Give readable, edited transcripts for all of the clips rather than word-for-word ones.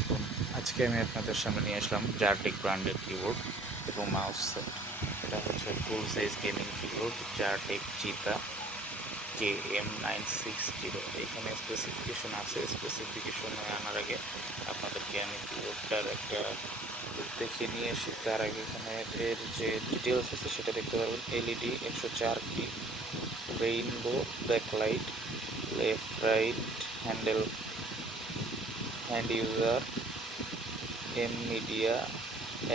আলাইকুম। আজকে আমি আপনাদের সামনে নিয়ে আসলাম জারটেক ব্র্যান্ডের কিবোর্ড এবং মাউস সেট। এটা হচ্ছে ফুল সাইজ গেমিং কিবোর্ড জারটেক চিতা KM960। এখানে স্পেসিফিকেশন আছে। স্পেসিফিকেশনে আনার আগে আপনাদেরকে আমি কিবোর্ডটার একটা লুক দেখিয়ে নিয়ে আসি। তার আগে এখানে এর যে ডিটেলস আছে সেটা দেখতে পারবেন। এলইডি 104টি, rainbow backlight, left right handle, hand user, M media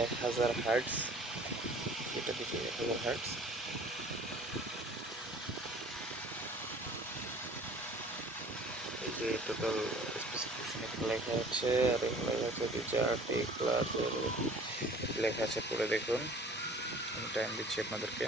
1000 hertz. এটা দেখি 1000 হার্টজ। এই যে টোটাল স্পেসিফিকেশন এখানে লেখা আছে, আর এখানে লেখা আছে রিচার্ড এ ক্লাস লেখা আছে, পড়ে দেখুন। আমি টাইম দিচ্ছি আপনাদেরকে।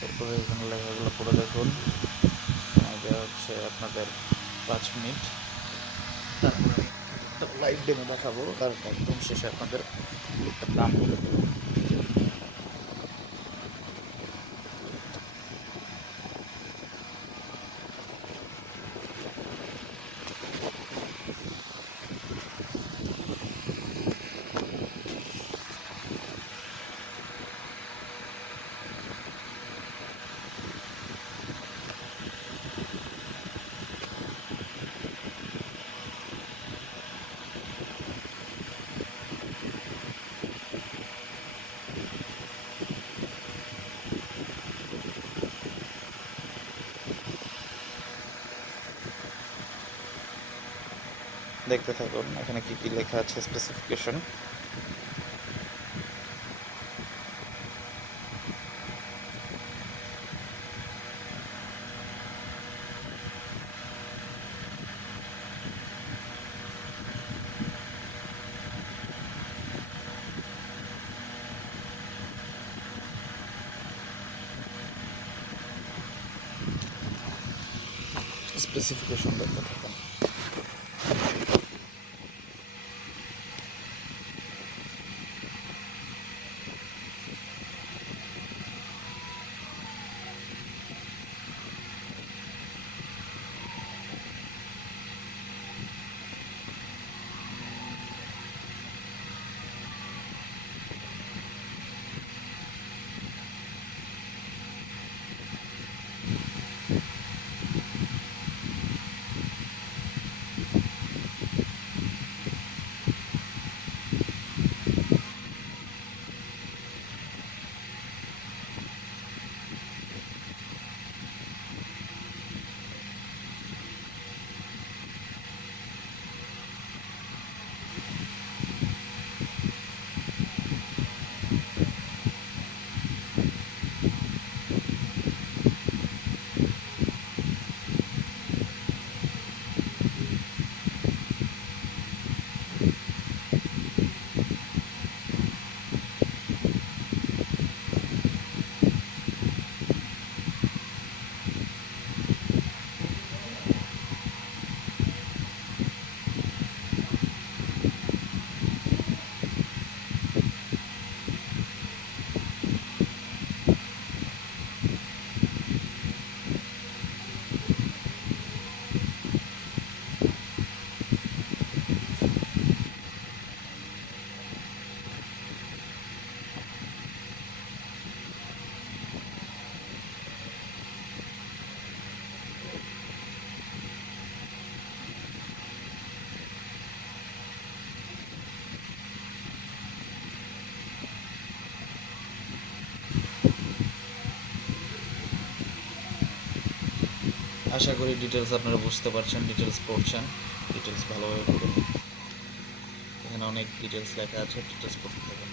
তারপরে এখানে লেখাগুলো পড়ে দেখুন। সময় দেওয়া হচ্ছে আপনাদের 5 মিনিট। তারপরে আমি লাইভ ডেমো দেখাবো, আর একদম শেষে আপনাদের একটা দাম বলে দেবো। দেখতে থাকুন এখানে কি কি লেখা আছে স্পেসিফিকেশন। স্পেসিফিকেশন দেখতে থাকুন। আশা করি ডিটেলস আপনারা বুঝতে পারছেন, ডিটেলস পড়ছেন, ডিটেলস ভালোভাবে পড়ুন। এখানে অনেক ডিটেলস লেখা আছে, ডিটেলস পড়তে থাকুন।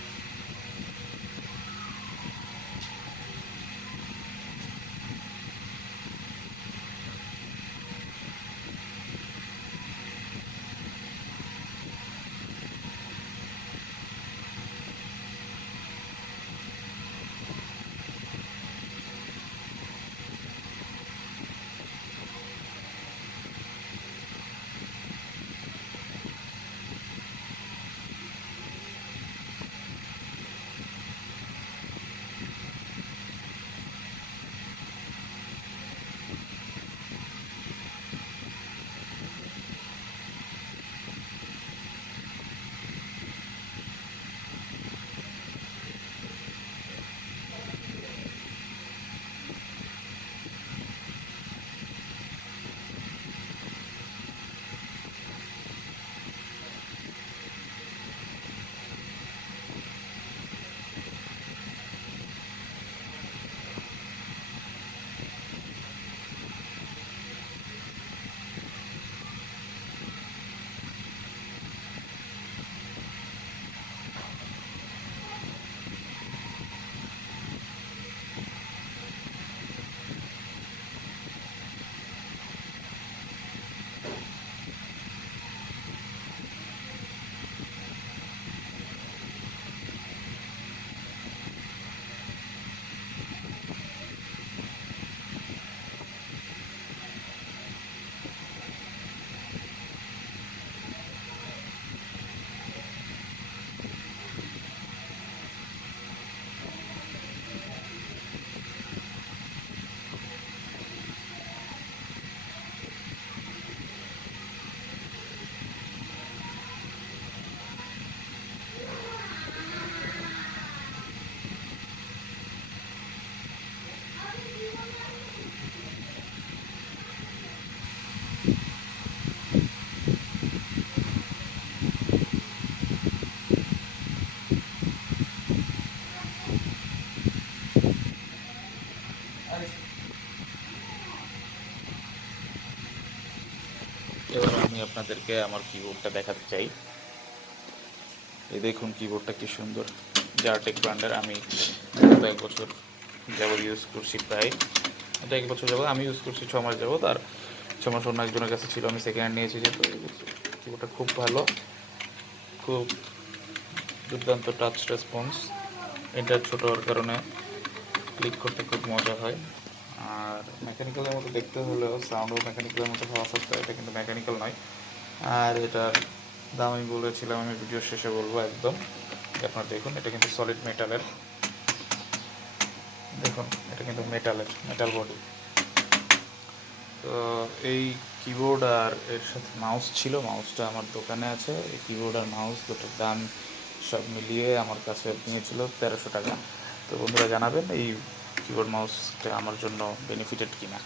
আপনাদেরকে আমার কিবোর্ডটা দেখাতে চাই। এই দেখুন কিবোর্ডটা কি সুন্দর, জারটেক ব্র্যান্ডের। আমি গত 1 বছর যাবত ইউজ করছি, প্রায় এটা 1 বছর যাবত আমি ইউজ করছি, 6 মাস যাবত। আর 6 মাস অন্য একজনের কাছে ছিল, আমি সেকেন্ড হ্যান্ড নিয়েছি যেহেতু। কিবোর্ডটা খুব ভালো, খুব দুর্দান্ত টাচ রেসপন্স। এটা ছোট হওয়ার কারণে ক্লিক করতে খুব মজা হয়। আর মেকানিক্যালের মতো দেখতে হলেও সাউন্ডও মেকানিক্যালের মতো হওয়া সত্ত্বেও এটা কিন্তু মেকানিক্যাল নয়। আর এটার দাম আমি বলেছিলাম, আমি ভিডিও শেষে বলবো একদম। আপনারা দেখুন, এটা কিন্তু সলিড মেটালের। দেখুন, এটা কিন্তু মেটাল বডি। তো এই কিবোর্ড আর এর সাথে মাউস ছিল, মাউসটা আমার দোকানে আছে। এই কিবোর্ড আর মাউস দুটোর দাম সব মিলিয়ে আমার কাছে নিয়েছিল 1300 টাকা। তো বন্ধুরা জানাবেন এই কিবোর্ড মাউসটা আমার জন্য বেনিফিটেড কিনা।